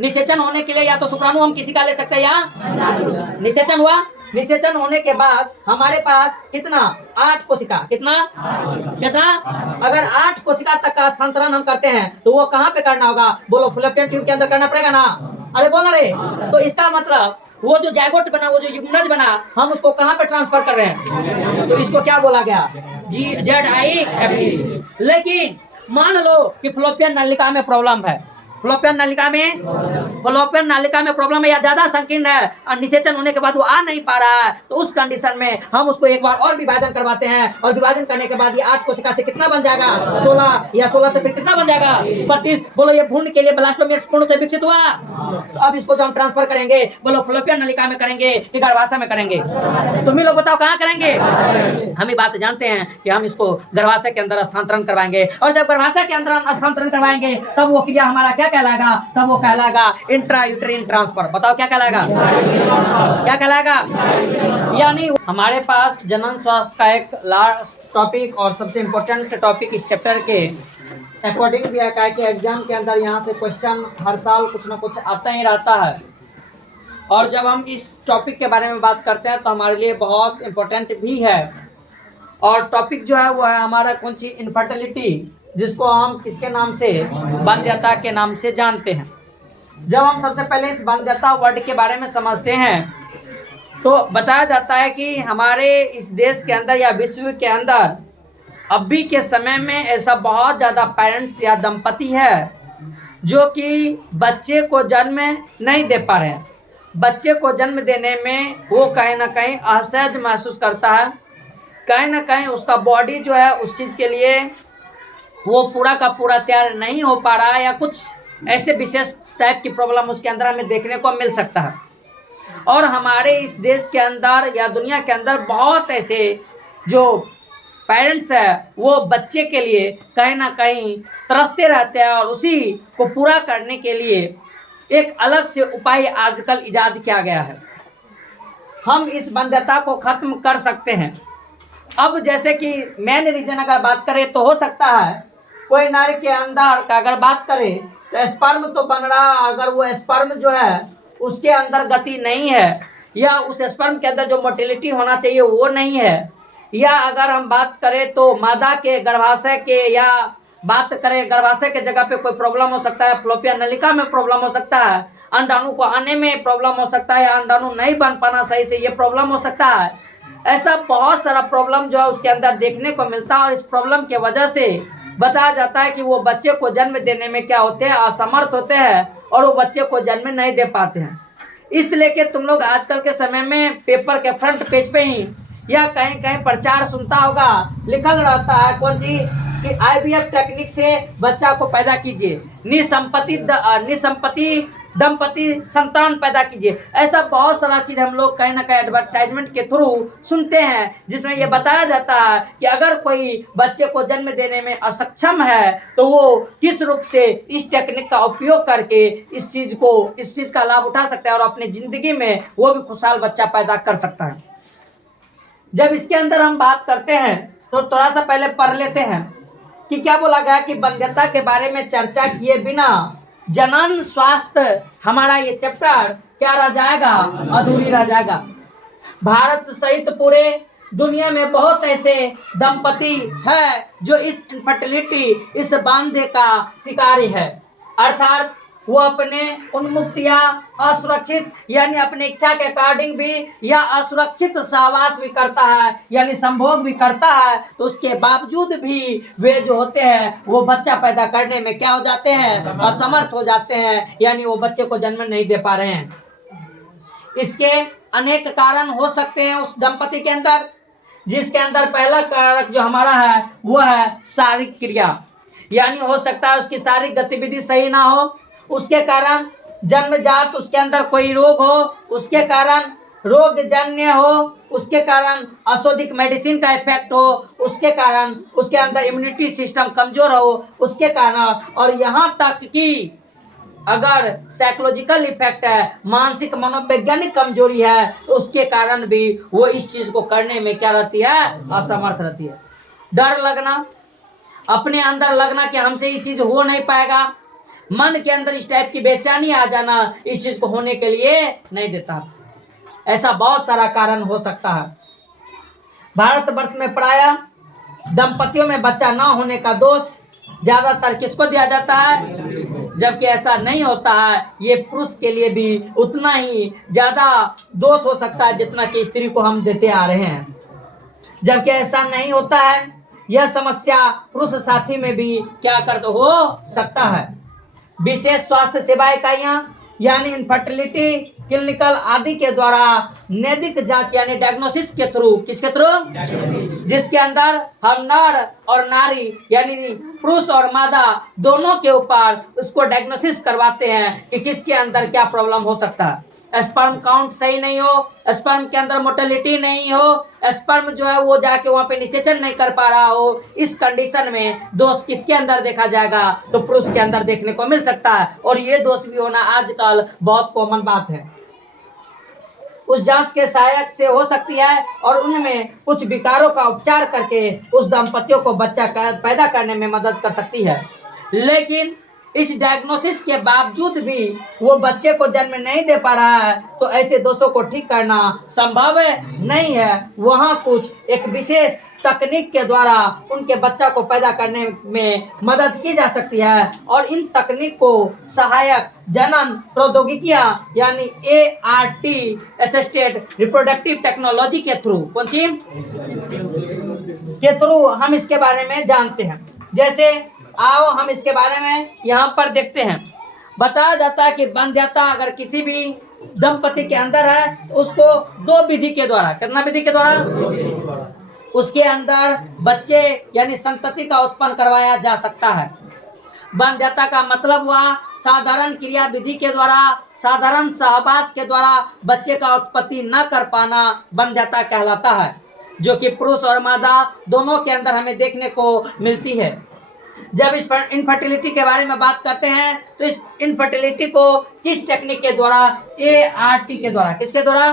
निषेचन होने के लिए या तो शुक्राणु हम किसी का ले सकते हैं या निषेचन हुआ। निषेचन होने के बाद हमारे पास कितना 8 कोशिका, कितना कितना अगर 8 कोशिका तक का स्थानांतरण हम करते हैं तो वो कहाँ पे करना होगा, बोलो फुलोपियन ट्यूब के अंदर करना पड़ेगा ना। अरे बोल रहे, तो इसका मतलब वो जो जायगोट बना, वो जो युग्मनज बना, हम उसको कहाँ पे ट्रांसफर कर रहे हैं, तो इसको क्या बोला गया, GZIFT। लेकिन मान लो कि फ्लोपियन नलिका में प्रॉब्लम है, फ्लोपियन नालिका में प्रॉब्लम है या ज्यादा संकीर्ण है और निषेचन होने के बाद वो आ नहीं पा रहा है, तो उस कंडीशन में हम उसको एक बार और विभाजन करवाते हैं और विभाजन करने के बाद ये 8 कोशिका से कितना बन जाएगा, 16, या 16 से फिर कितना बन जाएगा, 32। बोलो ये भ्रूण के लिए ब्लास्टोमेट्स पूर्ण से विकसित हुआ। तो अब इसको जो हम ट्रांसफर करेंगे, बोलो फ्लोपियन नलिका में करेंगे कि गर्भाशय में करेंगे, तुम ही लोग बताओ कहाँ करेंगे। हम ही बात जानते हैं कि हम इसको गर्भाशय के अंदर स्थानांतरण करवाएंगे, और जब गर्भाशय के अंदर स्थानांतरण करवाएंगे तब वो क्रिया हमारा क्या कहलाएगा, तब वो कहलाएगा इंट्रायूटेरिन ट्रांसफर। बताओ क्या कहलाएगा, क्या कहलाएगा। यानी हमारे पास जनन स्वास्थ्य का एक लास्ट टॉपिक और सबसे इम्पोर्टेंट टॉपिक इस चैप्टर के अकॉर्डिंग भी है कि एग्जाम के अंदर यहाँ से क्वेश्चन हर साल कुछ ना कुछ आता ही रहता है। और जब हम इस टॉपिक के बारे में बात करते हैं तो हमारे लिए बहुत इम्पोर्टेंट भी है। और टॉपिक जो है वो है हमारा कौन सी, इनफर्टिलिटी, जिसको हम किसके नाम से, बांध्यता के नाम से जानते हैं। जब हम सबसे पहले इस बांध्यता वर्ड के बारे में समझते हैं तो बताया जाता है कि हमारे इस देश के अंदर या विश्व के अंदर अभी के समय में ऐसा बहुत ज़्यादा पेरेंट्स या दंपति है जो कि बच्चे को जन्म नहीं दे पा रहे हैं। बच्चे को जन्म देने में वो कहीं ना कहीं असहज महसूस करता है, कहीं ना कहीं उसका बॉडी जो है उस चीज़ के लिए वो पूरा का पूरा तैयार नहीं हो पा रहा है, या कुछ ऐसे विशेष टाइप की प्रॉब्लम उसके अंदर हमें देखने को मिल सकता है। और हमारे इस देश के अंदर या दुनिया के अंदर बहुत ऐसे जो पेरेंट्स है वो बच्चे के लिए कहीं ना कहीं तरसते रहते हैं, और उसी को पूरा करने के लिए एक अलग से उपाय आजकल इजाद किया गया है। हम इस बांध्यता को खत्म कर सकते हैं। अब जैसे कि मेन रीजन अगर बात करें तो हो सकता है कोई नारी के अंदर का अगर बात करें तो स्पर्म तो बन रहा, अगर वो स्पर्म जो है उसके अंदर गति नहीं है, या उस स्पर्म के अंदर जो मोटिलिटी होना चाहिए वो नहीं है, या अगर हम बात करें तो मादा के गर्भाशय के, या बात करें गर्भाशय के जगह पे कोई प्रॉब्लम हो सकता है, फ्लोपियन नलिका में प्रॉब्लम हो सकता है, अंडाणु को आने में प्रॉब्लम हो सकता है, या अंडाणु नहीं बन पाना सही से ये प्रॉब्लम हो सकता है। ऐसा बहुत सारा प्रॉब्लम जो है उसके अंदर देखने को मिलता है, और इस प्रॉब्लम की वजह से बताया जाता है कि वो बच्चे को जन्म देने में क्या होते हैं, असमर्थ होते हैं, और वो बच्चे को जन्म नहीं दे पाते हैं। इसलिए कि तुम लोग आजकल के समय में पेपर के फ्रंट पेज पे ही या कहीं कहीं प्रचार सुनता होगा, लिखल रहता है कौन सी, कि IVF टेक्निक से बच्चा को पैदा कीजिए, निसंपत्ति दंपति संतान पैदा कीजिए। ऐसा बहुत सारा चीज़ हम लोग कहीं ना कहीं एडवर्टाइजमेंट के थ्रू सुनते हैं, जिसमें ये बताया जाता है कि अगर कोई बच्चे को जन्म देने में असक्षम है तो वो किस रूप से इस टेक्निक का उपयोग करके इस चीज़ का लाभ उठा सकता है और अपनी ज़िंदगी में वो भी खुशहाल बच्चा पैदा कर सकता है। जब इसके अंदर हम बात करते हैं तो थोड़ा सा पहले पढ़ लेते हैं कि क्या बोला गया कि बांध्यता के बारे में चर्चा किए बिना जनन स्वास्थ्य हमारा ये चैप्टर क्या रह जाएगा, अधूरी रह जाएगा। भारत सहित पूरे दुनिया में बहुत ऐसे दंपति है जो इस इनफर्टिलिटी, इस बांधे का शिकारी है, अर्थात वो अपने उन्मुक्त या असुरक्षित यानी अपनी इच्छा के अकॉर्डिंग भी या असुरक्षित सहवास भी करता है, यानी संभोग भी करता है, तो उसके बावजूद भी वे जो होते हैं वो बच्चा पैदा करने में क्या हो जाते हैं, असमर्थ हो जाते हैं, यानी वो बच्चे को जन्म नहीं दे पा रहे हैं। इसके अनेक कारण हो सकते हैं उस दंपति के अंदर, जिसके अंदर पहला कारक जो हमारा है वो है शारीरिक क्रिया, यानी हो सकता है उसकी शारीरिक गतिविधि सही ना हो, उसके कारण जन्मजात उसके अंदर कोई रोग हो, उसके कारण रोग जन्य हो, उसके कारण अशोधिक मेडिसिन का इफेक्ट हो, उसके कारण उसके अंदर इम्यूनिटी सिस्टम कमजोर हो, उसके कारण, और यहाँ तक कि अगर साइकोलॉजिकल इफेक्ट है, मानसिक मनोवैज्ञानिक कमजोरी है, तो उसके कारण भी वो इस चीज को करने में क्या रहती है, असमर्थ रहती है। डर लगना, अपने अंदर लगना कि हमसे ये चीज हो नहीं पाएगा, मन के अंदर इस टाइप की बेचैनी आ जाना इस चीज को होने के लिए नहीं देता। ऐसा बहुत सारा कारण हो सकता है। भारतवर्ष में प्रायः दंपतियों में बच्चा ना होने का दोष ज्यादातर किसको दिया जाता है, जबकि ऐसा नहीं होता है। ये पुरुष के लिए भी उतना ही ज्यादा दोष हो सकता है जितना कि स्त्री को हम देते आ रहे हैं, जबकि ऐसा नहीं होता है। यह समस्या पुरुष साथी में भी क्या कर हो सकता है। विशेष स्वास्थ्य सेवा इकाइयां यानी इनफर्टिलिटी क्लिनिकल आदि के द्वारा नैतिक जांच यानी डायग्नोसिस के थ्रू, किसके थ्रू, जिसके अंदर हम नर और नारी यानी पुरुष और मादा दोनों के ऊपर उसको डायग्नोसिस करवाते हैं कि किसके अंदर क्या प्रॉब्लम हो सकता है। स्पर्म काउंट सही नहीं हो, स्पर्म के अंदर मोटिलिटी नहीं हो, स्पर्म जो है वो जाके वहां पे निषेचन नहीं कर पा रहा हो, इस कंडीशन में दोष किसके अंदर देखा जाएगा, तो पुरुष के अंदर देखने को मिल सकता है। और ये दोष भी होना आजकल बहुत कॉमन बात है। उस जांच के सहायक से हो सकती है और उनमें कुछ विकारों का उपचार करके उस दंपतियों को बच्चा पैदा करने में मदद कर सकती है। लेकिन इस डायग्नोसिस के बावजूद भी वो बच्चे को जन्म नहीं दे पा रहा है, तो ऐसे दोषों को ठीक करना संभव नहीं है। वहाँ कुछ एक विशेष तकनीक के द्वारा उनके बच्चा को पैदा करने में मदद की जा सकती है। और इन तकनीक को सहायक जनन प्रौद्योगिकियां यानी ART असिस्टेड रिप्रोडक्टिव टेक्नोलॉजी के थ्रू, कौन सी के थ्रू हम इसके बारे में जानते हैं। जैसे आओ हम इसके बारे में यहाँ पर देखते हैं। बताया जाता है कि वंध्यता अगर किसी भी दंपति के अंदर है तो उसको 2 विधि के द्वारा, कितना विधि के द्वारा, उसके अंदर बच्चे यानी संतति का उत्पन्न करवाया जा सकता है। वंध्यता का मतलब हुआ साधारण क्रिया विधि के द्वारा, साधारण सहवास के द्वारा बच्चे का उत्पत्ति न कर पाना वंध्यता कहलाता है, जो कि पुरुष और मादा दोनों के अंदर हमें देखने को मिलती है। जब इस इनफर्टिलिटी के बारे में बात करते हैं तो इस इनफर्टिलिटी को किस टेक्निक के द्वारा, ART के द्वारा, किसके द्वारा,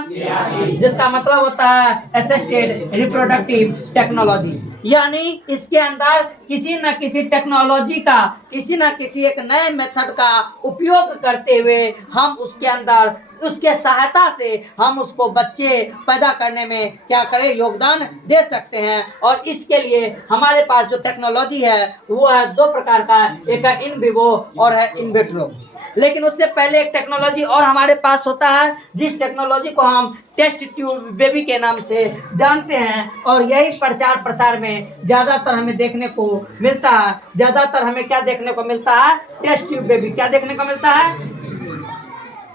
जिसका मतलब होता है असिस्टेड रिप्रोडक्टिव टेक्नोलॉजी, यानी इसके अंदर किसी न किसी टेक्नोलॉजी का, किसी न किसी एक नए मेथड का उपयोग करते हुए हम उसके अंदर उसके सहायता से हम उसको बच्चे पैदा करने में क्या करें, योगदान दे सकते हैं। और इसके लिए हमारे पास जो टेक्नोलॉजी है वो है 2 प्रकार का, एक है इन विवो और है इन विट्रो। लेकिन उससे पहले एक टेक्नोलॉजी और हमारे पास होता है जिस टेक्नोलॉजी को हम टेस्ट ट्यूब बेबी के नाम से जानते हैं। और यही प्रचार प्रसार में ज़्यादातर हमें देखने को मिलता है। ज़्यादातर हमें क्या देखने को मिलता है, टेस्ट ट्यूब बेबी। क्या देखने को मिलता है,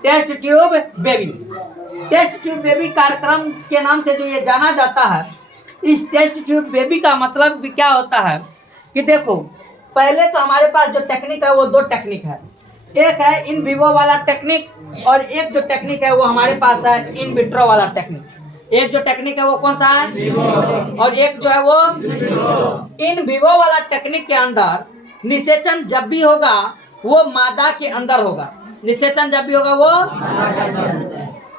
test tube baby. Test tube baby कार्यक्रम के नाम से जो ये जाना जाता है, इस टेस्ट ट्यूब बेबी का मतलब भी क्या होता है कि देखो, पहले तो हमारे पास जो टेक्निक है वो 2 टेक्निक है। एक है इन विवो वाला टेक्निक और एक जो टेक्निक है वो हमारे पास है इन विट्रो वाला टेक्निक। एक जो टेक्निक है वो कौन सा है, और एक जो है वो इन विवो वाला टेक्निक के अंदर निषेचन जब भी होगा वो मादा के अंदर होगा, निषेचन जब भी होगा वो।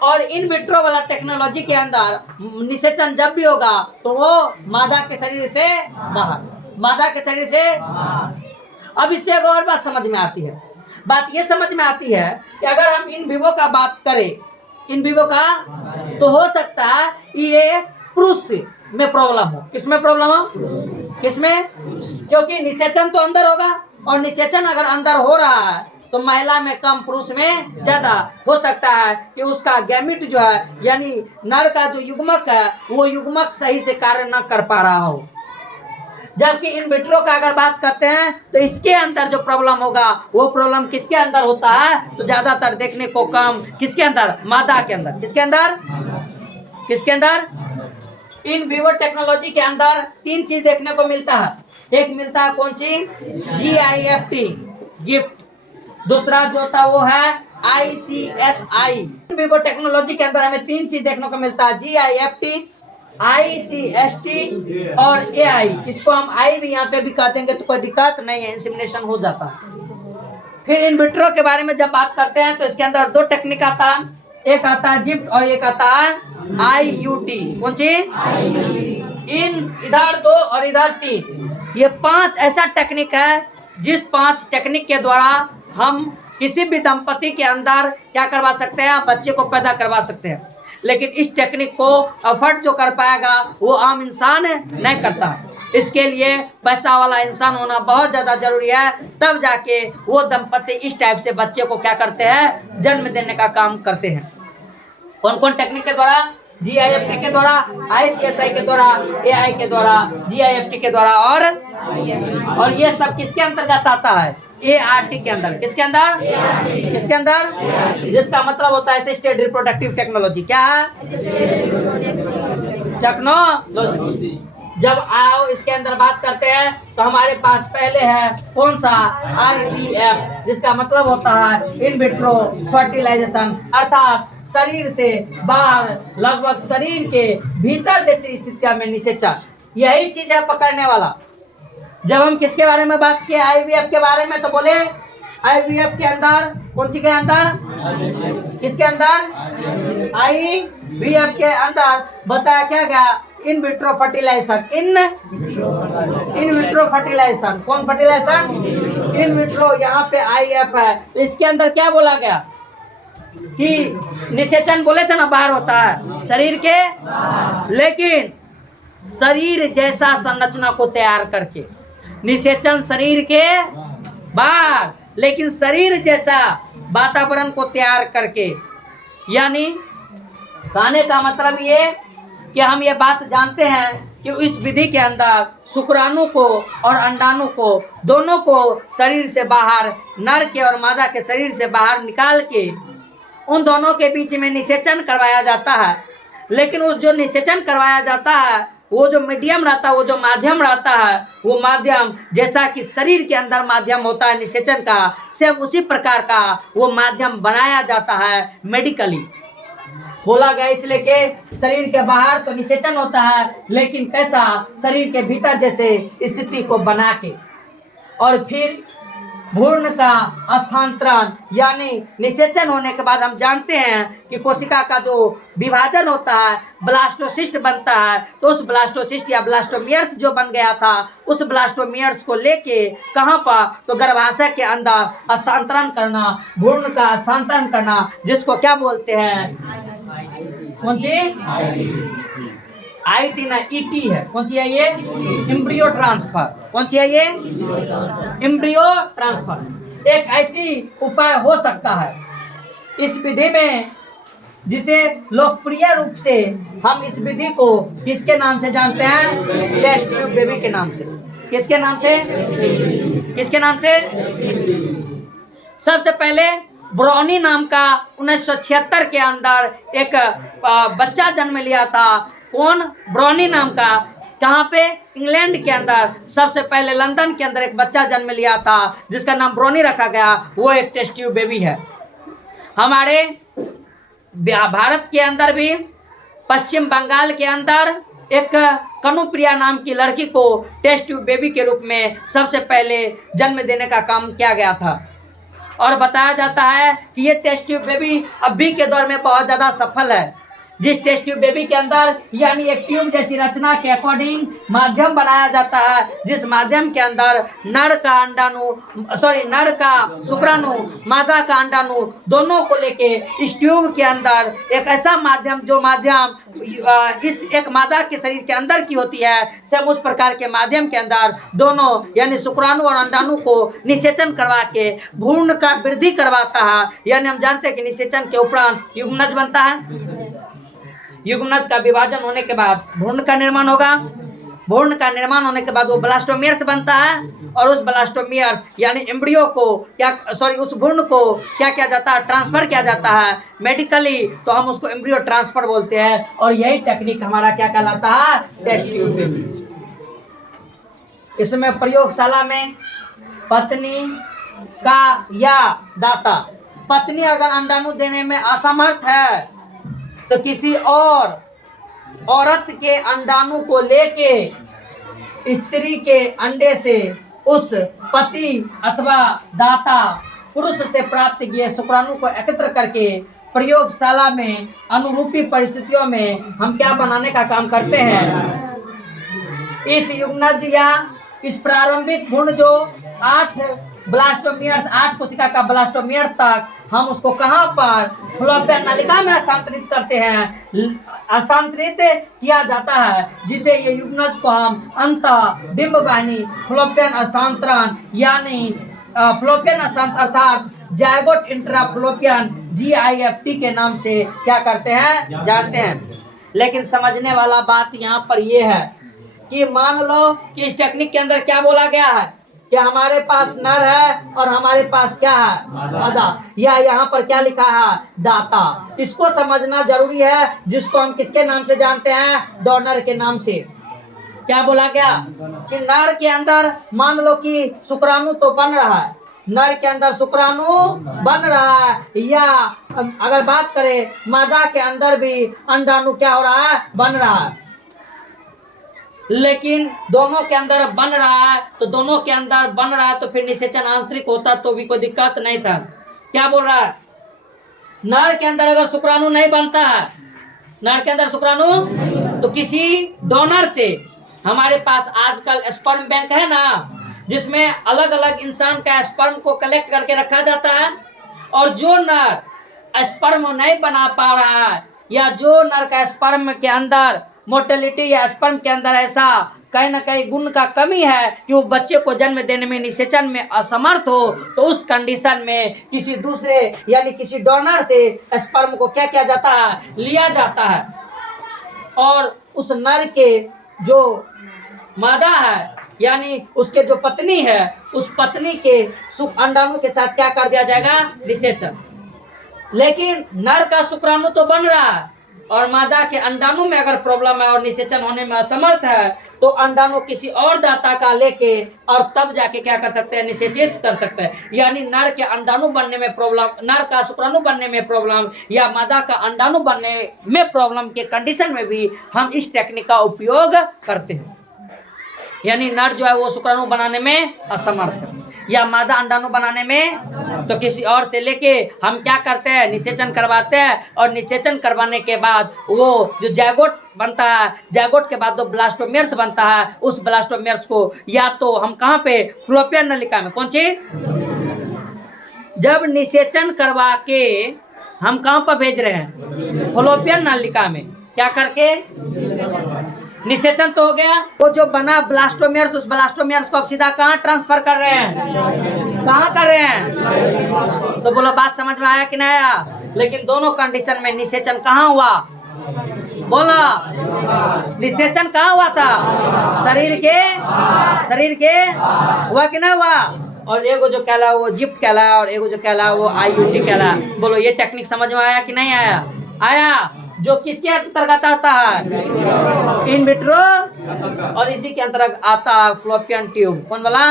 और इन विट्रो वाला टेक्नोलॉजी के अंदर निषेचन जब भी होगा तो वो मादा के शरीर से बाहर, मादा के शरीर से। अब इससे एक और बात समझ में आती है। बात ये समझ में आती है कि अगर हम इन विवो का बात करें, इन विवो का, तो हो सकता है कि ये पुरुष में प्रॉब्लम हो। किसमें प्रॉब्लम हो, किसमें, क्योंकि निषेचन तो अंदर होगा और निषेचन अगर अंदर हो रहा है तो महिला में कम पुरुष में ज्यादा। हो सकता है कि उसका गैमिट जो है यानी नर का जो युग्मक है वो युग्मक सही से कार्य न कर पा रहा हो। जबकि इन विट्रो का अगर बात करते हैं तो इसके अंदर जो प्रॉब्लम होगा वो प्रॉब्लम किसके अंदर होता है, तो ज्यादातर देखने को कम किसके अंदर, मादा के अंदर। किसके अंदर, किसके अंदर, इन विवो टेक्नोलॉजी के अंदर 3 चीज देखने को मिलता है। एक मिलता है कौन सी, GIFT गिफ्ट, दूसरा जो होता है वो है ICSI। विवो टेक्नोलॉजी के अंदर हमें 3 चीज देखने को मिलता है, GIFT, ICST और AI। इसको हम आई भी यहाँ पे भी कर देंगे तो कोई दिक्कत नहीं है, इंसेमिनेशन हो जाता है। फिर इन विट्रो के बारे में जब बात करते हैं तो इसके अंदर 2 टेक्निक आता है, एक आता है जिप्ट और एक आता है IUT। कौन सी, इन इधर 2 और इधर 3, ये 5 ऐसा टेक्निक है जिस 5 टेक्निक के द्वारा हम किसी भी दंपति के अंदर क्या करवा सकते हैं, बच्चे को पैदा करवा सकते हैं। लेकिन इस टेक्निक को अफर्ट जो कर पाएगा वो आम इंसान नहीं करता। इसके लिए पैसा वाला इंसान होना बहुत ज़्यादा जरूरी है, तब जाके वो दंपति इस टाइप से बच्चे को क्या करते हैं, जन्म देने का काम करते हैं। कौन कौन टेक्निक के द्वारा, GIFT के द्वारा, ICSI के द्वारा, AI के द्वारा, GIFT के द्वारा, और ये सब किसके अंतर्गत आता है, ART के अंदर। किसके अंदर, किसके अंदर, जिसका मतलब होता है असिस्टेड रिप्रोडक्टिव टेक्नोलॉजी। क्या है, टेक्नोलॉजी। जब आओ इसके अंदर बात करते हैं तो हमारे पास पहले है कौन सा, IVF, जिसका मतलब होता है इन विट्रो फर्टिलाइजेशन, अर्थात शरीर से बाहर लगभग शरीर के भीतर जैसी स्थितियों में निषेचन। यही चीज है पकड़ने वाला। जब हम किसके बारे में बात किए, IVF के बारे में, तो बोले IVF के अंदर कौन सी के अंदर, किसके अंदर, IVF के अंदर बताया क्या गया, in vitro fertilization. In vitro fertilization, कौन फर्टिलाइजेशन, इन विट्रो। यहाँ पे IF है, इसके अंदर क्या बोला गया कि निषेचन बोले थे ना, बाहर होता है शरीर के, लेकिन शरीर जैसा संरचना को तैयार करके, निषेचन शरीर के बाहर, लेकिन शरीर जैसा वातावरण को तैयार करके। यानी कहने का मतलब ये कि हम ये बात जानते हैं कि इस विधि के अंदर शुक्राणु को और अंडाणु को दोनों को शरीर से बाहर, नर के और मादा के शरीर से बाहर निकाल के उन दोनों के बीच में निषेचन करवाया जाता है। लेकिन उस जो निषेचन करवाया जाता है, वो जो मीडियम रहता है, वो जो माध्यम रहता है, वो माध्यम जैसा कि शरीर के अंदर माध्यम होता है निषेचन का, सेम उसी प्रकार का वो माध्यम बनाया जाता है मेडिकली। बोला गया इसलिए कि शरीर के बाहर तो निषेचन होता है, लेकिन कैसा, शरीर के भीतर जैसे स्थिति को बना के। और फिर भ्रूण का स्थानांतरण, यानी निषेचन होने के बाद हम जानते हैं कि कोशिका का जो विभाजन होता है, ब्लास्टोसिस्ट बनता है। तो उस ब्लास्टोसिस्ट या ब्लास्टोमियर्स जो बन गया था, उस ब्लास्टोमियर्स को लेके कहाँ पर, तो गर्भाशय के अंदर स्थानांतरण करना, भ्रूण का स्थानांतरण करना, जिसको क्या बोलते हैं, कौन सी, IT ना, ET है, कौन सी है ये, एम्ब्रियो ट्रांसफर। कौन सी है ये, एम्ब्रियो ट्रांसफर। एक ऐसी उपाय हो सकता है इस विधि में, जिसे लोकप्रिय रूप से हम इस विधि को किसके नाम से जानते हैं, टेस्ट ट्यूब बेबी के नाम से। किसके नाम से, किसके नाम से, सबसे पहले ब्राउनी नाम का 1976 के अंदर एक बच्चा जन्म लिया था। कौन, ब्राउनी नाम का, कहाँ पे, इंग्लैंड के अंदर। सबसे पहले लंदन के अंदर एक बच्चा जन्म लिया था जिसका नाम ब्राउनी रखा गया, वो एक टेस्ट ट्यूब बेबी है। हमारे भारत के अंदर भी पश्चिम बंगाल के अंदर एक कनुप्रिया नाम की लड़की को टेस्ट ट्यूब बेबी के रूप में सबसे पहले जन्म देने का काम किया गया था। और बताया जाता है कि ये टेस्ट ट्यूब बेबी अभी के दौर में बहुत ज़्यादा सफल है। जिस टेस्ट ट्यूब बेबी के अंदर यानी एक ट्यूब जैसी रचना के अकॉर्डिंग माध्यम बनाया जाता है, जिस माध्यम के अंदर नर का अंडाणु, नर का शुक्राणु, मादा का अंडाणु दोनों को लेके इस ट्यूब के अंदर एक ऐसा माध्यम, जो माध्यम इस एक मादा के शरीर के अंदर की होती है, सब उस प्रकार के माध्यम के अंदर दोनों यानी शुक्राणु और अंडाणु को निषेचन करवा के भ्रूण का वृद्धि करवाता है। यानी हम जानते हैं कि निषेचन के उपरांत युग्मनज बनता है। युग्मनज का विभाजन होने के बाद भ्रूण का निर्माण होगा। भ्रूण का निर्माण होने के बाद वो ब्लास्टोमियर्स बनता है, और उस ब्लास्टोमियर्स यानी एम्ब्रियो को उस भ्रूण को क्या किया जाता है, ट्रांसफर किया जाता है मेडिकली, तो हम उसको एम्ब्रियो ट्रांसफर बोलते हैं। और यही टेक्निक हमारा क्या कहलाता है, टेस्ट ट्यूब बेबी। इसमें प्रयोगशाला में पत्नी का या दाता, पत्नी अगर अंडाणु देने में असमर्थ है तो किसी और औरत के अंडाणु को लेके स्त्री के अंडे से उस पति अथवा दाता पुरुष से प्राप्त किए शुक्राणु को एकत्र करके प्रयोगशाला में अनुरूपी परिस्थितियों में हम क्या बनाने का काम करते हैं, इस युग्मनज या इस प्रारंभिक भ्रूण जो 8 ब्लास्टोमियर्स 8 कोशिका का ब्लास्टोमियर तक हम उसको कहाँ पर फलोपियन नलिका में स्थानांतरित करते हैं, स्थानांतरित किया जाता है, जिसे ये युग्मनज को हम अंतः डिंब वाहिनी फलोपियन स्थानांतरण यानी फलोपियन स्थानांतरण अर्थात जायगोट इंट्राफलोपियन GIFT के नाम से क्या करते हैं, जानते हैं। लेकिन समझने वाला बात यहाँ पर यह है कि मान लो कि इस टेक्निक के अंदर क्या बोला गया है कि हमारे पास नर है और हमारे पास क्या है, मादा, या यहाँ पर क्या लिखा है, दाता। इसको समझना जरूरी है, जिसको हम किसके नाम से जानते हैं, डोनर के नाम से। क्या बोला गया कि नर के अंदर मान लो कि शुक्राणु तो बन रहा है, नर के अंदर शुक्राणु बन रहा है, या अगर बात करें मादा के अंदर भी अंडाणु क्या हो रहा है, बन रहा है। लेकिन दोनों के अंदर बन रहा है, तो दोनों के अंदर बन रहा है तो फिर निषेचन आंतरिक होता तो भी कोई दिक्कत नहीं था। क्या बोल रहा है, नर के अंदर अगर शुक्राणु नहीं बनता है, नर के अंदर शुक्राणु, तो किसी डोनर से, हमारे पास आजकल स्पर्म बैंक है ना, जिसमें अलग अलग इंसान का स्पर्म को कलेक्ट करके रखा जाता है, और जो नर स्पर्म नहीं बना पा रहा है, या जो नर का स्पर्म के अंदर मोर्टेलिटी या स्पर्म के अंदर ऐसा कहीं ना कहीं गुण का कमी है कि वो बच्चे को जन्म देने में, निषेचन में असमर्थ हो, तो उस कंडीशन में किसी दूसरे यानी किसी डोनर से स्पर्म को क्या किया जाता है, लिया जाता है, और उस नर के जो मादा है यानी उसके जो पत्नी है, उस पत्नी के अंडाणु के साथ क्या कर दिया जाएगा, निषेचन। लेकिन नर का शुक्राणु तो बन रहा है और मादा के अंडाणु में अगर प्रॉब्लम है और निषेचन होने में असमर्थ है, तो अंडाणु किसी और दाता का लेके और तब जाके क्या कर सकते हैं, निषेचित कर सकते हैं। यानी नर के अंडाणु बनने में प्रॉब्लम, नर का शुक्राणु बनने में प्रॉब्लम, या मादा का अंडाणु बनने में प्रॉब्लम के कंडीशन में भी हम इस टेक्निक का उपयोग करते हैं। यानी नर जो है वो शुक्राणु बनाने में असमर्थ है, या मादा अंडाणु बनाने में, तो किसी और से लेके हम क्या करते हैं, निषेचन करवाते हैं, और निषेचन करवाने के बाद वो जो जायगोट बनता है, जायगोट के बाद जो ब्लास्टोमियर्स बनता है, उस ब्लास्टोमियर्स को या तो हम कहाँ पे, फलोपियन नलिका में, कौन सी, जब निषेचन करवा के हम कहाँ पर भेज रहे हैं, फलोपियन नलिका में, क्या करके, निषेचन तो हो गया, वो जो बना ब्लास्टोमियर्स, उस ब्लास्टोमियर्स को अब सीधा कहाँ ट्रांसफर कर रहे हैं, कहाँ कर रहे हैं, तो बोलो बात समझ में आया कि नहीं आया। लेकिन दोनों कंडीशन में निषेचन कहाँ हुआ, बोला, निषेचन कहाँ हुआ था, शरीर के हुआ कि नहीं हुआ, और एगो जो कहला वो जिप्ट कहला, और एगो जो कहला वो IUT कहला। बोलो ये टेक्निक समझ में आया कि नहीं आया, आया, जो किसके अंतर्गत आता है, इन विट्रो, और इसी के अंतर्गत आता है फ्लोपियन ट्यूब। कौन वाला,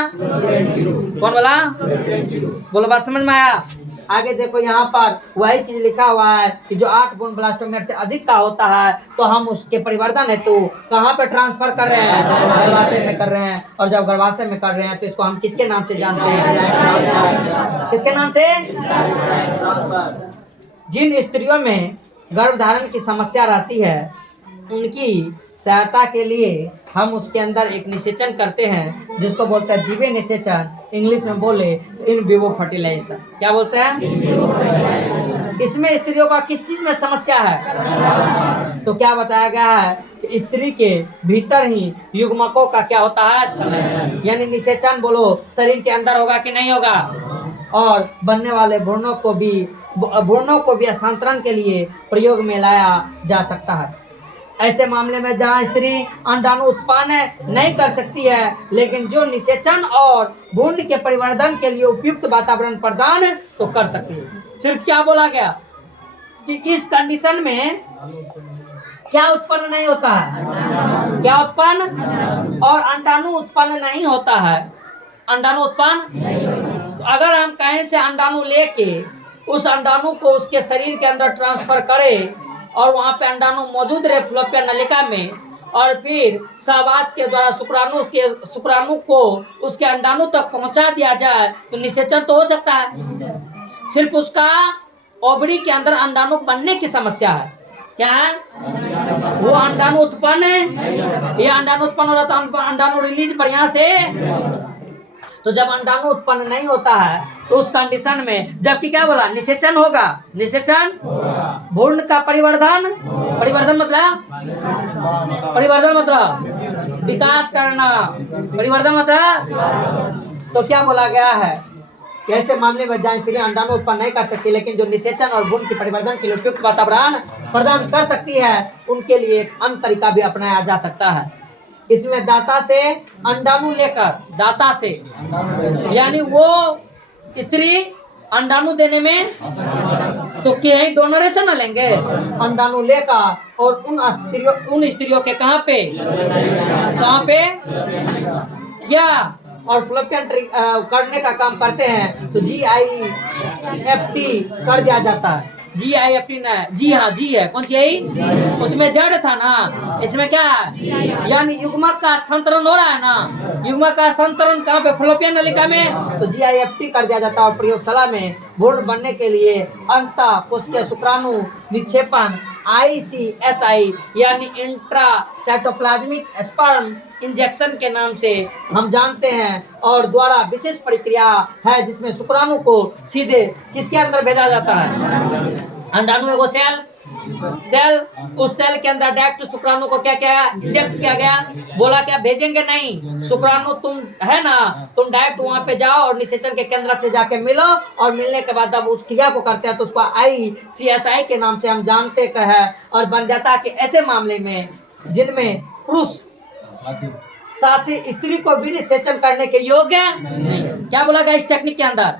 बोलो बात समझ में आया। आगे देखो यहाँ पर वही चीज लिखा हुआ है कि जो 8 गुण ब्लास्टोमियर से अधिक का होता है, तो हम उसके परिवर्तन हेतु कहाँ पे ट्रांसफर कर रहे हैं, गर्भाशय में कर रहे हैं, और जब गर्भाशय में कर रहे हैं तो इसको हम किसके नाम से जानते हैं, किसके नाम से। जिन स्त्रियों में गर्भधारण की समस्या रहती है, उनकी सहायता के लिए हम उसके अंदर एक निषेचन करते हैं, जिसको बोलते हैं जीवे निषेचन, इंग्लिश में बोले इन विवो फर्टिलाइजेशन। क्या बोलते हैं, इसमें स्त्रियों का किस चीज में समस्या है, तो क्या बताया गया है कि स्त्री के भीतर ही युग्मकों का क्या होता है, समय, यानी निषेचन बोलो शरीर के अंदर होगा कि नहीं होगा, और बनने वाले भ्रूणों को भी स्थानांतरण के लिए प्रयोग में लाया जा सकता है। ऐसे मामले में जहां स्त्री अंडाणु उत्पन्न नहीं कर सकती है, लेकिन जो निषेचन और भ्रूण के परिवर्धन के लिए उपयुक्त वातावरण प्रदान तो कर सकती है। सिर्फ क्या बोला गया कि इस कंडीशन में क्या उत्पन्न नहीं होता है, क्या उत्पन्न, और अंडाणु उत्पन्न नहीं होता है, अंडाणु उत्पन्न। तो अगर हम कहीं से अंडाणु लेके उस अंडाणु को उसके शरीर के अंदर ट्रांसफर करें, और वहाँ पे अंडाणु मौजूद रहे फ्लोपियन नलिका में, और फिर सहवास के द्वारा शुक्राणु को उसके अंडाणु तक पहुँचा दिया जाए, तो निषेचन तो हो सकता है। सिर्फ उसका ओवरी के अंदर अंडाणु बनने की समस्या है, क्या है? वो अंडाणु उत्पन्न है, ये अंडाणु उत्पन्न हो रहा था, अंडाणु रिलीज बढ़िया से। तो जब अंडाणु उत्पन्न नहीं होता है तो उस कंडीशन में, जबकि क्या बोला, निषेचन होगा, निषेचन, भ्रूण का परिवर्धन, परिवर्धन मतलब विकास करना, परिवर्धन मतलब, तो क्या बोला गया है, ऐसे मामले में जहाँ स्त्री अंडाणु उत्पन्न नहीं कर सकती लेकिन जो निषेचन और भ्रूण के परिवर्धन के लिए उपयुक्त वातावरण प्रदान कर सकती है, उनके लिए एक अन्य तरीका भी अपनाया जा सकता है। इसमें दाता से अंडाणु लेकर, दाता से यानी वो स्त्री अंडाणु देने में तो क्या ही डोनरेशन लेंगे, अंडाणु लेकर और उन स्त्रियों के कहाँ पे क्या और फ्लोपियन करने का काम करते हैं, तो GIFT कर दिया जाता है। GIFT ना, जी हाँ, जी है, कौन सी है, उसमें जड़ था ना, इसमें क्या है, यानी युग्मक का स्थानांतरण हो रहा है ना, युग्मक का स्थानांतरण कहाँ पे, फ्लोपियन नलिका में, तो GIFT कर दिया जाता है। और प्रयोगशाला में भ्रूण बनने के लिए अंतः कोशिकीय शुक्राणु निक्षेपण ICSI यानी इंट्रा साइटोप्लाज्मिक स्पर्म इंजेक्शन के नाम से हम जानते हैं, और द्वारा विशेष प्रक्रिया है जिसमें शुक्राणु को सीधे किसके अंदर भेजा जाता है, अंडाणु एगो सेल, उस सेल के अंदर डायरेक्ट शुक्राणु को क्या क्या इंजेक्ट किया गया, बोला क्या भेजेंगे नहीं, शुक्राणु तुम है ना, तुम डायरेक्ट वहां पे जाओ और निषेचन के केंद्र से जाके मिलो, और मिलने के बाद जब उस क्रिया को करते हैं तो उसको ICSI के नाम से हम जानते है, और बन जाता है कि ऐसे मामले में जिनमें पुरुष साथ ही स्त्री को भी निषेचन करने के योग्य नहीं। क्या बोला गया इस टेक्निक के अंदर,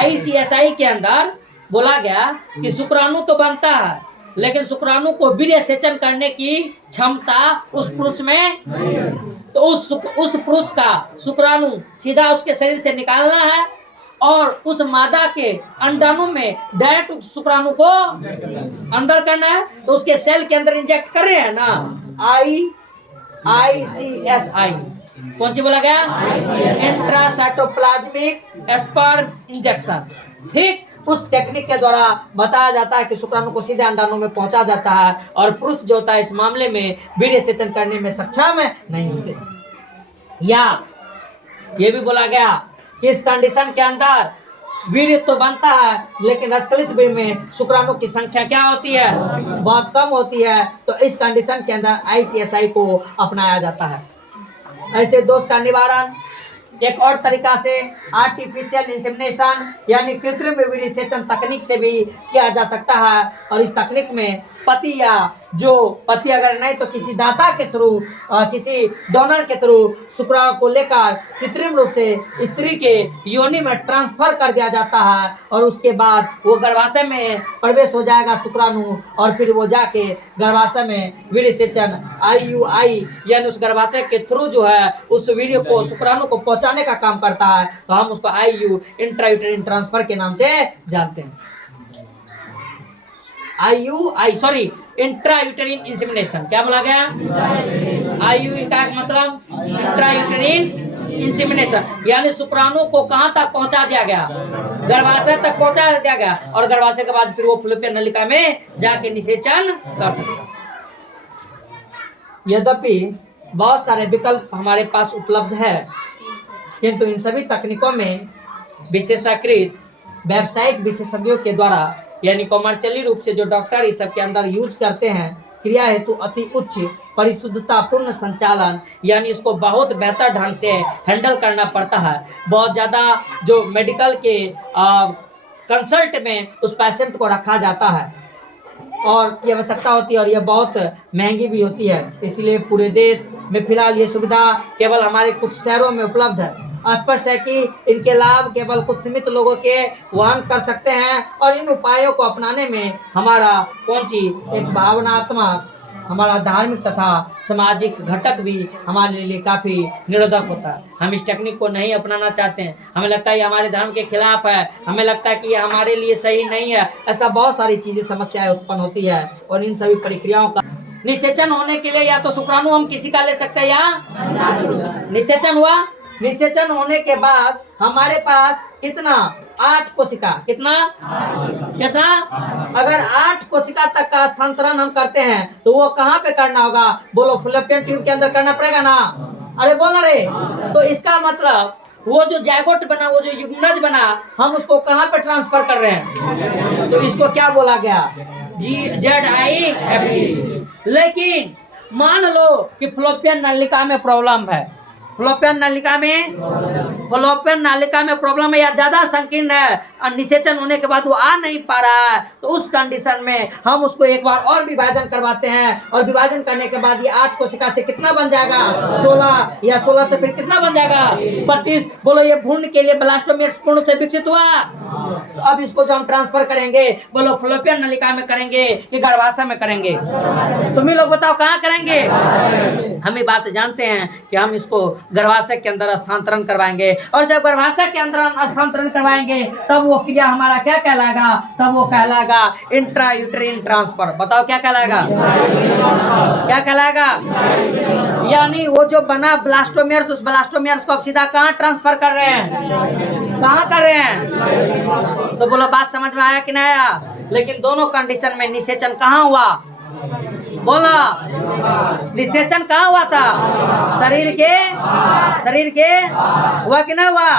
ICSI के अंदर बोला गया कि शुक्राणु तो बनता है लेकिन शुक्राणु को वीर्य सेचन करने की क्षमता उस पुरुष में, तो उस पुरुष का शुक्राणु सीधा उसके शरीर से निकालना है और उस मादा के अंडाणु में डायरेक्ट शुक्राणु को अंदर करना है, तो उसके सेल के अंदर इंजेक्ट कर रहे हैं ना, ICSI कौन सी बोला गया, इंट्रासाइटोप्लाज्मिक स्पर्म इंजेक्शन। ठीक, उस टेक्निक के द्वारा बताया जाता है कि शुक्राणु को सीधे अंडाणु में पहुंचा जाता है, और पुरुष जो होता है इस मामले में वीर्य सेचन करने में सक्षम नहीं होते। या ये भी बोला गया कि इस कंडीशन के अंदर वीर्य तो बनता है लेकिन स्खलित वीर्य में शुक्राणु की संख्या क्या होती है, बहुत कम होती है, तो इस कंडीशन के अंदर ICSI को अपनाया जाता है। ऐसे दोष का निवारण एक और तरीका से आर्टिफिशियल इंसेमिनेशन यानी कृत्रिम वीर्य सेचन तकनीक से भी किया जा सकता है, और इस तकनीक में पति या जो पति अगर नहीं तो किसी दाता के थ्रू, किसी डोनर के थ्रू शुक्राणु को लेकर कृत्रिम रूप से स्त्री के योनि में ट्रांसफर कर दिया जाता है, और उसके बाद वो गर्भाशय में प्रवेश हो जाएगा शुक्राणु, और फिर वो जाके गर्भाशय में वीर्य सेचन IUI यानी उस गर्भाशय के थ्रू जो है उस वीर्य को शुक्राणु को पहुंचाने का काम करता है, तो हम उसको IU इंट्रायूटेरिन ट्रांसफर के नाम से जानते हैं। इंट्रायूटेरिन इंसेमिनेशन क्या बोला गया, IU का मतलब इंट्रायूटेरिन इंसेमिनेशन यानी शुक्राणु को कहां तक पहुंचा दिया गया, गर्भाशय तक पहुंचा दिया गया, और गर्भाशय के बाद फिर वो फॉलोपियन नलिका में जाके निषेचन कर सकता। यद्यपि बहुत सारे विकल्प हमारे पास उपलब्ध है, किंतु इन सभी तकनीकों में विशेषाकृत व्यावसायिक विशेषज्ञों के द्वारा यानी कॉमर्शियली रूप से जो डॉक्टर इस सब के अंदर यूज करते हैं, क्रिया हेतु अति उच्च परिशुद्धतापूर्ण संचालन यानी इसको बहुत बेहतर ढंग से हैंडल करना पड़ता है। बहुत ज़्यादा जो मेडिकल के कंसल्ट में उस पेशेंट को रखा जाता है, और ये आवश्यकता होती है, और ये बहुत महंगी भी होती है। इसलिए पूरे देश में फिलहाल ये सुविधा केवल हमारे कुछ शहरों में उपलब्ध है। स्पष्ट है कि इनके लाभ केवल कुछ सीमित लोगों के वहन कर सकते हैं, और इन उपायों को अपनाने में हमारा एक भावनात्मक, हमारा धार्मिक तथा सामाजिक घटक भी हमारे लिए काफ़ी निरोधक होता है। हम इस टेक्निक को नहीं अपनाना चाहते हैं, हमें लगता है ये हमारे धर्म के खिलाफ है, हमें लगता है कि ये हमारे लिए सही नहीं है, ऐसा बहुत सारी चीज़ें समस्याएं उत्पन्न होती है। और इन सभी प्रक्रियाओं का निषेचन होने के लिए या तो शुक्राणु हम किसी का ले सकते हैं, या निषेचन हुआ निषेचन होने के बाद हमारे पास कितना 8 कोशिका, कितना कितना अगर 8 कोशिका तक का स्थानांतरण हम करते हैं तो वो कहाँ पे करना होगा? बोलो, फॉलोपियन ट्यूब के अंदर करना पड़ेगा ना? अरे बोल रे। तो इसका मतलब वो जो जायगोट बना, वो जो युग्मनज बना, हम उसको कहाँ पे ट्रांसफर कर रहे हैं? तो इसको क्या बोला गया? ZIFT। लेकिन मान लो कि फ्लोपियन नलिका में प्रॉब्लम है, फ्लोपियन नालिका में प्रॉब्लम है या ज्यादा संकीर्ण है और निषेचन होने के बाद वो आ नहीं पा रहा है, तो उस कंडीशन में हम उसको एक बार और विभाजन करवाते हैं और विभाजन करने के बाद ये 8 कोशिका से कितना बन जाएगा? 16, या 16 से फिर कितना बन जाएगा? 32। बोलो, ये भ्रूण के लिए ब्लास्टोमेट्स पूर्ण रूप से विकसित हुआ। तो अब इसको जो हम ट्रांसफर करेंगे, बोलो फ्लोपियन नलिका में करेंगे कि गर्भाशय में करेंगे? तुम ही लोग बताओ, कहाँ करेंगे? हम ये बात जानते हैं कि हम इसको गर्भाशय के अंदर स्थानांतरण करवाएंगे, और जब गर्भाशय के अंदर स्थानांतरण करवाएंगे तब वो क्रिया हमारा क्या कहलाएगा? तब वो कहलाएगा इंट्रायूटेरिन ट्रांसफर। बताओ क्या कहलाएगा? क्या कहलाएगा? यानी वो जो बना ब्लास्टोमेर्स, उस ब्लास्टोमेर्स को अब सीधा कहाँ ट्रांसफर कर रहे हैं? कहाँ कर रहे हैं? तो बोलो, बात समझ में आया कि नहीं आया? लेकिन दोनों कंडीशन में निषेचन कहाँ हुआ? बोला, निषेचन कहाँ हुआ था? शरीर के हुआ कि नहीं हुआ?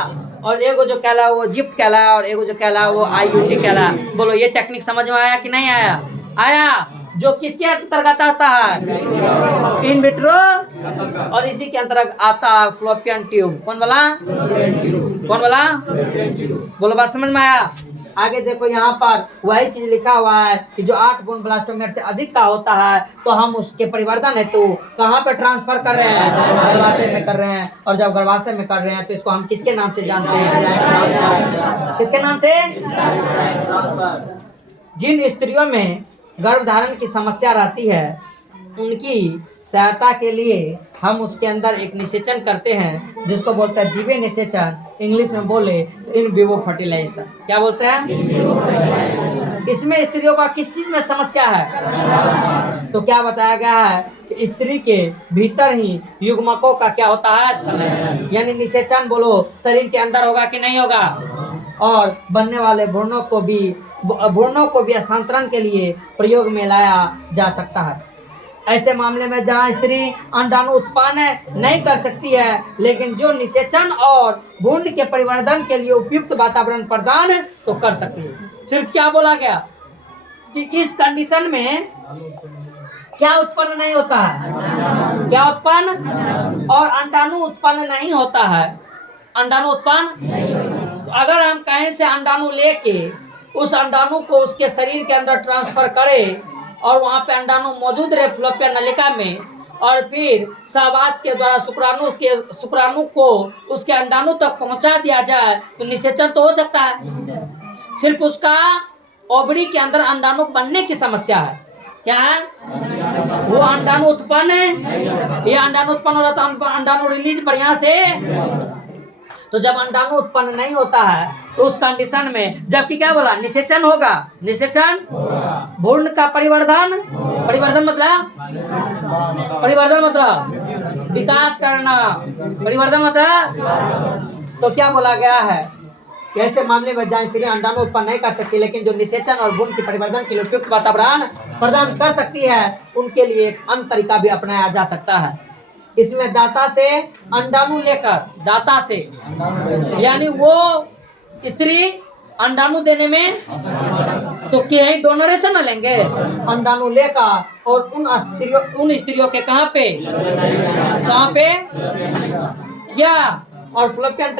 और एगो जो कहला वो जिप्ट कहला, और एगो जो कहला वो IUT कहला। बोलो, ये टेक्निक समझ में आया कि नहीं आया? आया। जो किसके अंतर्गत आता है? इन विट्रो, और इसी के अंतर्गत आता है फ्लोपियन ट्यूब। कौन वाला? बोलो, बात समझ में आया? आगे देखो, यहाँ पर वही चीज लिखा हुआ है कि जो 8 बोन ब्लास्टोमेट से अधिक का होता है तो हम उसके परिवर्धन हेतु कहाँ पे ट्रांसफर कर रहे हैं? गर्भाशय में कर रहे हैं। और जब गर्भाशय में कर रहे हैं तो इसको हम किसके नाम से जानते हैं? किसके नाम से? जिन स्त्रियों में गर्भधारण की समस्या रहती है, उनकी सहायता के लिए हम उसके अंदर एक निषेचन करते हैं जिसको बोलते हैं जीवे निषेचन। इंग्लिश में बोले इन विवो फर्टिलाइजेशन। क्या बोलते हैं? इसमें स्त्रियों का किस चीज में समस्या है? तो क्या बताया गया है कि स्त्री के भीतर ही युग्मकों का क्या होता है? यानी निषेचन बोलो शरीर के अंदर होगा कि नहीं होगा? और बनने वाले भ्रूणों को भी स्थानांतरण के लिए प्रयोग में लाया जा सकता है। ऐसे मामले में जहां स्त्री अंडाणु उत्पन्न नहीं कर सकती है, लेकिन जो निषेचन और भ्रूण के परिवर्धन के लिए उपयुक्त वातावरण प्रदान तो कर सकती है। सिर्फ क्या बोला गया कि इस कंडीशन में क्या उत्पन्न नहीं होता है? क्या उत्पन्न? और अंडाणु उत्पन्न नहीं होता है। अंडाणु उत्पन्न, अगर हम कहीं से अंडाणु लेके उस अंडाणु को उसके शरीर के अंदर ट्रांसफर करें और वहाँ पे अंडाणु मौजूद रहे फ्लोपियन नलिका में, और फिर सहवास के द्वारा शुक्राणु को उसके अंडाणु तक पहुँचा दिया जाए तो निषेचन तो हो सकता है। सिर्फ उसका ओवरी के अंदर अंडाणु बनने की समस्या है। क्या है? वो अंडाणु उत्पन्न है, ये अंडाणु उत्पन्न हो रहा था, अंडाणु रिलीज बढ़िया से। तो जब अंडाणु उत्पन्न नहीं होता है तो उस कंडीशन में, जबकि क्या बोला? निषेचन होगा। निषेचन, भ्रूण का परिवर्धन मतलब विकास करना, परिवर्धन मतलब। तो क्या बोला गया है? ऐसे मामले में जहाँ स्त्री अंडाणु उत्पन्न नहीं कर सकती लेकिन जो निषेचन और भ्रूण के परिवर्धन के लिए उपयुक्त वातावरण प्रदान कर सकती है, उनके लिए एक अन्य तरीका भी अपनाया जा सकता है। इसमें दाता से अंडाणु लेकर, दाता से यानी वो स्त्री अंडाणु देने में तो क्या डोनरेशन में लेंगे? अंडाणु लेकर और उन स्त्रियों के कहाँ पे क्या और फ्लोपियन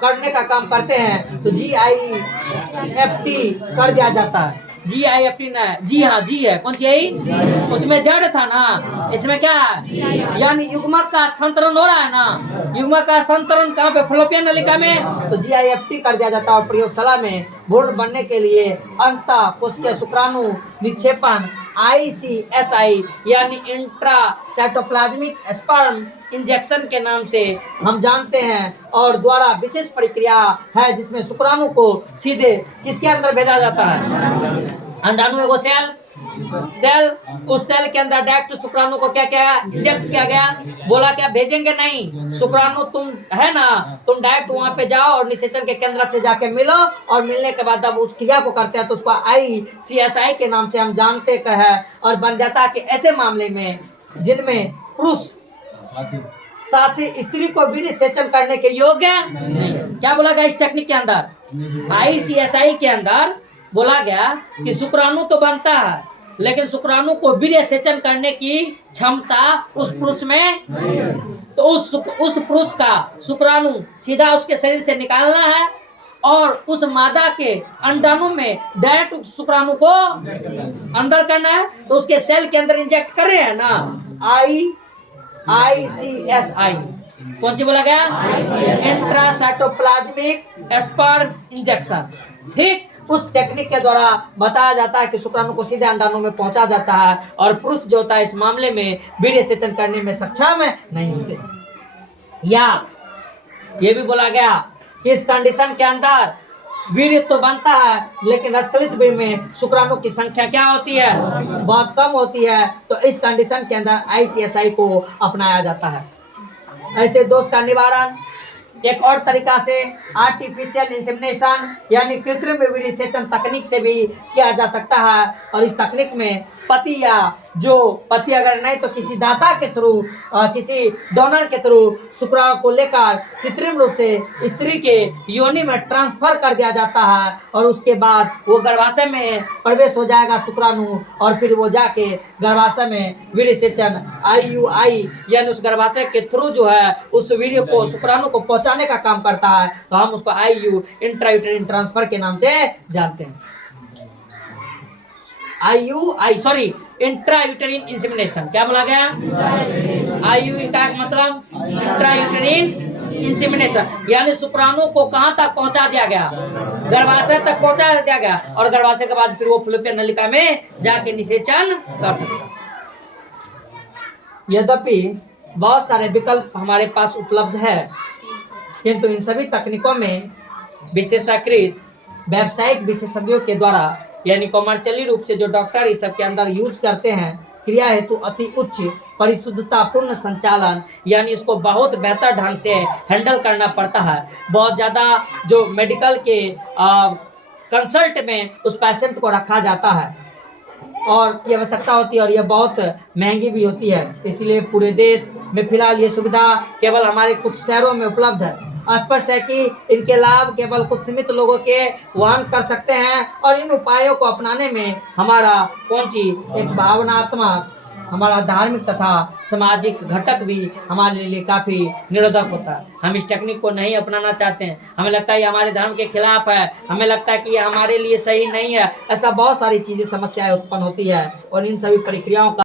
करने का काम करते हैं तो GIFT कर दिया जाता है। GIFT ना, जी हाँ, जी है, कौन सी है? उसमें जड़ था ना, इसमें क्या है? यानी युग्मक का स्थानांतरण हो रहा है ना। युग्मक का स्थानांतरण कहाँ पे? फ्लोपियन नलिका में, तो GIFT कर दिया जाता है। और प्रयोगशाला में भ्रूण बनने के लिए अंतः कोशिकीय शुक्राणु निक्षेपण ICSI यानी इंट्रासाइटोप्लाज्मिक स्पर्म इंजेक्शन के नाम से हम जानते हैं, और द्वारा विशेष प्रक्रिया है जिसमें शुक्राणु को सीधे किसके अंदर भेजा जाता है? अंडाणु एगो सेल सेल, उस सेल के अंदर डायरेक्ट शुक्राणु को क्या क्या इंजेक्ट किया गया, बोला क्या भेजेंगे नहीं, शुक्राणु तुम है ना, तुम डायरेक्ट वहां पे जाओ और निषेचन के केंद्र से जाके मिलो, और मिलने के बाद जब उस क्रिया को करते हैं तो उसको ICSI के नाम से हम जानते है, और बन जाता है कि ऐसे मामले में जिनमें पुरुष साथ ही स्त्री को भी निषेचन करने के योग्य नहीं। क्या बोला गया इस टेक्निक के अंदर, ICSI के अंदर बोला गया कि शुक्राणु तो बनता है, लेकिन शुक्राणु को वीर्य सेचन करने की क्षमता उस पुरुष में तो उस पुरुष का शुक्राणु सीधा उसके शरीर से निकालना है, और उस मादा के अंडाणु में डायरेक्ट शुक्राणु को अंदर करना है। तो उसके सेल के अंदर इंजेक्ट कर रहे हैं ना, ICSI कौन सी बोला गया, इंट्रासाइटोप्लाज्मिक स्पर्म इंजेक्शन। ठीक, उस टेक्निक के द्वारा बताया जाता है कि शुक्राणु को सीधे अंडाणु में पहुंचा जाता है, और पुरुष जो होता है इस मामले में वीर्य सेचन करने में सक्षम नहीं होते। या ये भी बोला गया कि इस कंडीशन के अंदर वीर्य तो बनता है, लेकिन अस्खलित वीर्य में शुक्राणु की संख्या क्या होती है, बहुत कम होती है। तो इस कंडीशन के अंदर ICSI को अपनाया जाता है। ऐसे दोष का निवारण एक और तरीका से आर्टिफिशियल इंसेमिनेशन यानी कृत्रिम वीर्य सेचन तकनीक से भी किया जा सकता है, और इस तकनीक में पति या जो पति अगर नहीं तो किसी दाता के थ्रू, किसी डोनर के थ्रू शुक्राणु को लेकर कृत्रिम रूप से स्त्री के योनि में ट्रांसफर कर दिया जाता है, और उसके बाद वो गर्भाशय में प्रवेश हो जाएगा शुक्राणु, और फिर वो जाके गर्भाशय में वीर्य सेचन IUI यानी उस गर्भाशय के थ्रू जो है उस वीर्य को शुक्राणु को पहुंचाने का काम करता है। तो हम उसको IU इंट्रायूटेरिन ट्रांसफर के नाम से जानते हैं। Intrauterine insemination. क्या बोला गया, IU का मतलब इंट्रायूटेरिन इंसेमिनेशन, यानी शुक्राणु को कहां तक पहुंचा दिया गया, गर्भाशय तक पहुंचा दिया गया, और गर्भाशय के बाद फिर वो फलोपियन नलिका में जाके निषेचन कर सकता। यद्यपि बहुत सारे विकल्प हमारे पास उपलब्ध है, किंतु इन सभी तकनीकों में विशेषाकृत व्यावसायिक विशेषज्ञों के द्वारा यानी कमर्शियली रूप से जो डॉक्टर इस सब के अंदर यूज करते हैं, क्रिया हेतु अति उच्च परिशुद्धतापूर्ण संचालन यानी इसको बहुत बेहतर ढंग से हैंडल करना पड़ता है। बहुत ज़्यादा जो मेडिकल के कंसल्ट में उस पेशेंट को रखा जाता है, और ये आवश्यकता होती है, और ये बहुत महंगी भी होती है। इसलिए पूरे देश में फिलहाल ये सुविधा केवल हमारे कुछ शहरों में उपलब्ध है। स्पष्ट है कि इनके लाभ केवल कुछ सीमित लोगों के वहन कर सकते हैं, और इन उपायों को अपनाने में हमारा एक भावनात्मक, हमारा धार्मिक तथा सामाजिक घटक भी हमारे लिए काफ़ी निरोधक होता है। हम इस टेक्निक को नहीं अपनाना चाहते हैं, हमें लगता है ये हमारे धर्म के खिलाफ है, हमें लगता है कि ये हमारे लिए सही नहीं है। ऐसा बहुत सारी चीज़ें समस्याएं उत्पन्न होती है, और इन सभी प्रक्रियाओं का